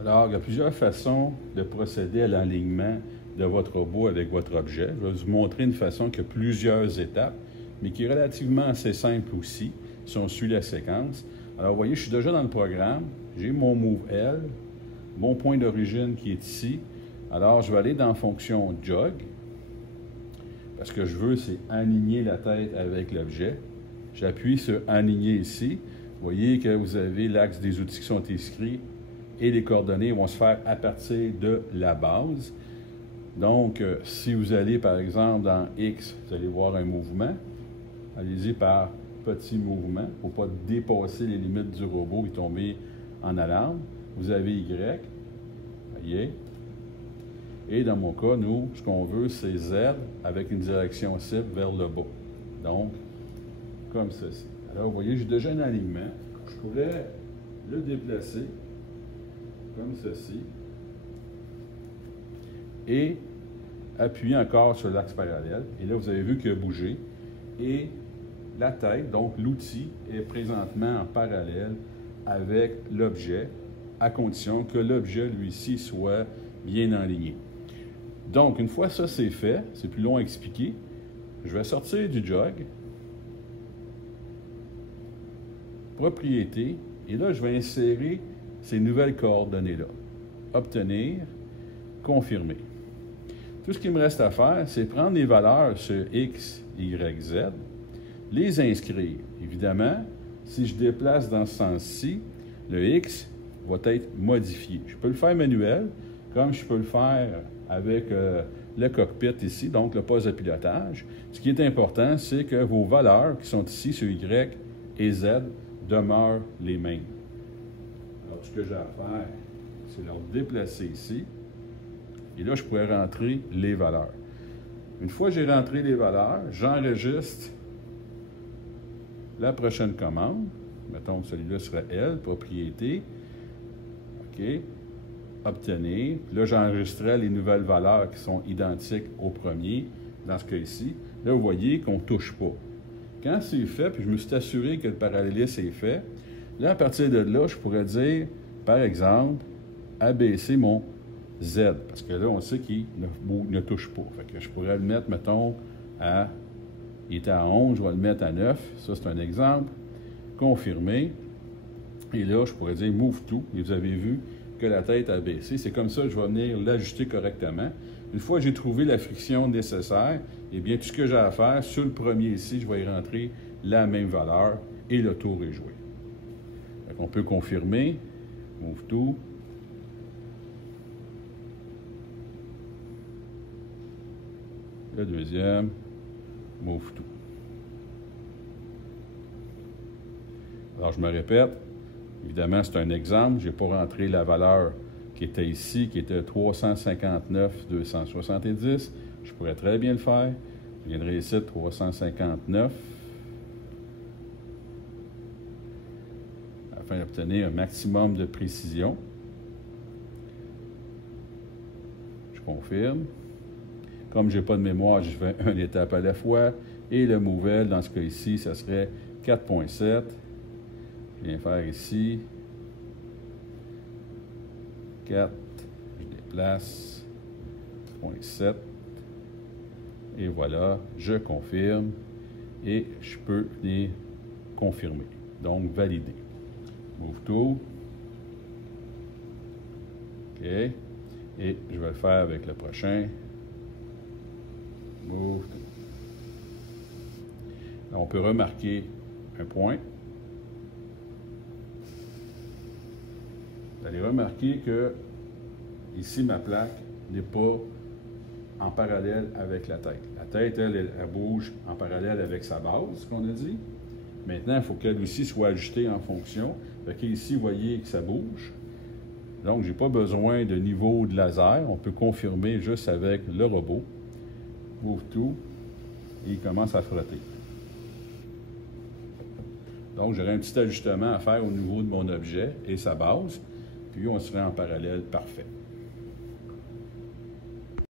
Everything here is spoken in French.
Alors, il y a plusieurs façons de procéder à l'alignement de votre robot avec votre objet. Je vais vous montrer une façon qui a plusieurs étapes, mais qui est relativement assez simple aussi, si on suit la séquence. Alors, vous voyez, je suis déjà dans le programme. J'ai mon Move L, mon point d'origine qui est ici. Alors, je vais aller dans fonction Jog, parce que je veux, c'est aligner la tête avec l'objet. J'appuie sur Aligner ici. Vous voyez que vous avez l'axe des outils qui sont inscrits et les coordonnées vont se faire à partir de la base. Donc, si vous allez, par exemple, dans X, vous allez voir un mouvement. Allez-y par petit mouvement. Il ne faut pas dépasser les limites du robot et tomber en alarme. Vous avez Y. Voyez. Et dans mon cas, nous, ce qu'on veut, c'est Z avec une direction cible vers le bas. Donc, comme ceci. Alors, vous voyez, j'ai déjà un alignement. Je pourrais le déplacer comme ceci et appuyer encore sur l'axe parallèle. Et là, vous avez vu qu'il a bougé. Et la tête, donc l'outil, est présentement en parallèle avec l'objet, à condition que l'objet, lui-ci, soit bien aligné. Donc, une fois ça c'est fait, c'est plus long à expliquer, je vais sortir du jog, propriété, et là, je vais insérer ces nouvelles coordonnées-là. Obtenir, confirmer. Tout ce qu'il me reste à faire, c'est prendre les valeurs sur X, Y, Z, les inscrire. Évidemment, si je déplace dans ce sens-ci, le X va être modifié. Je peux le faire manuel, comme je peux le faire avec le cockpit ici, donc le poste de pilotage. Ce qui est important, c'est que vos valeurs qui sont ici sur Y et Z demeurent les mêmes. Alors, ce que j'ai à faire, c'est leur déplacer ici. Et là, je pourrais rentrer les valeurs. Une fois que j'ai rentré les valeurs, j'enregistre la prochaine commande. Mettons que celui-là sera L, propriété. OK. Obtenir. Puis là, j'enregistrerai les nouvelles valeurs qui sont identiques au premier, dans ce cas-ci. Là, vous voyez qu'on ne touche pas. Quand c'est fait, puis je me suis assuré que le parallélisme est fait, là, à partir de là, je pourrais dire, par exemple, abaisser mon Z, parce que là, on sait qu'il ne touche pas. Fait que je pourrais le mettre, mettons, à... Il était à 11, je vais le mettre à 9. Ça, c'est un exemple. Confirmer. Et là, je pourrais dire Move To. Et vous avez vu que la tête a baissé. C'est comme ça que je vais venir l'ajuster correctement. Une fois que j'ai trouvé la friction nécessaire, eh bien, tout ce que j'ai à faire, sur le premier ici, je vais y rentrer la même valeur et le tour est joué. On peut confirmer. Move To. Le deuxième. Move To. Alors, je me répète. Évidemment, c'est un exemple. Je n'ai pas rentré la valeur qui était ici, qui était 359,270. Je pourrais très bien le faire. Je viendrai ici, 359, afin d'obtenir un maximum de précision. Je confirme. Comme je n'ai pas de mémoire, je fais une étape à la fois. Et le Move-L, dans ce cas ici, ça serait 4.7. Je viens faire ici 4. Je déplace 0.7. Et voilà, je confirme. Et je peux venir confirmer. Donc, valider. Move To. OK. Et je vais le faire avec le prochain. Move To. On peut remarquer un point. Vous allez remarquer que ici, ma plaque n'est pas en parallèle avec la tête. La tête, elle bouge en parallèle avec sa base, qu'on a dit. Maintenant, il faut qu'elle aussi soit ajustée en fonction. Fait qu'ici, vous voyez que ça bouge. Donc, je n'ai pas besoin de niveau de laser. On peut confirmer juste avec le robot. Move To. Et il commence à frotter. Donc, j'aurai un petit ajustement à faire au niveau de mon objet et sa base. Puis, on serait en parallèle parfait.